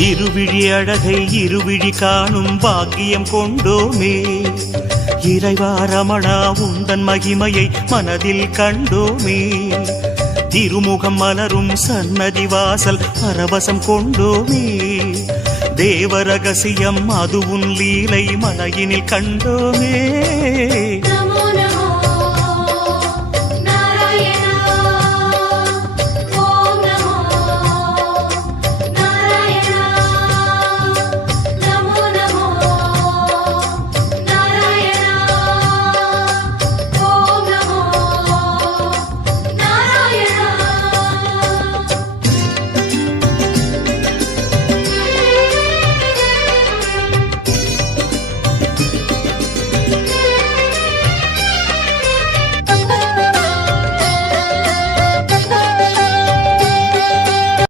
இருவிழி அழகை இருவிழி காணும் பாக்கியம் கொண்டோமே. இறைவா ரமணா உந்தன் மகிமையை மனதில் கண்டோமே. திருமுகம் மலரும் சன்னதி வாசல் பரவசம் கொண்டோமே. தேவரகசியம் அது உன் லீலை மலையினில் கண்டோமே.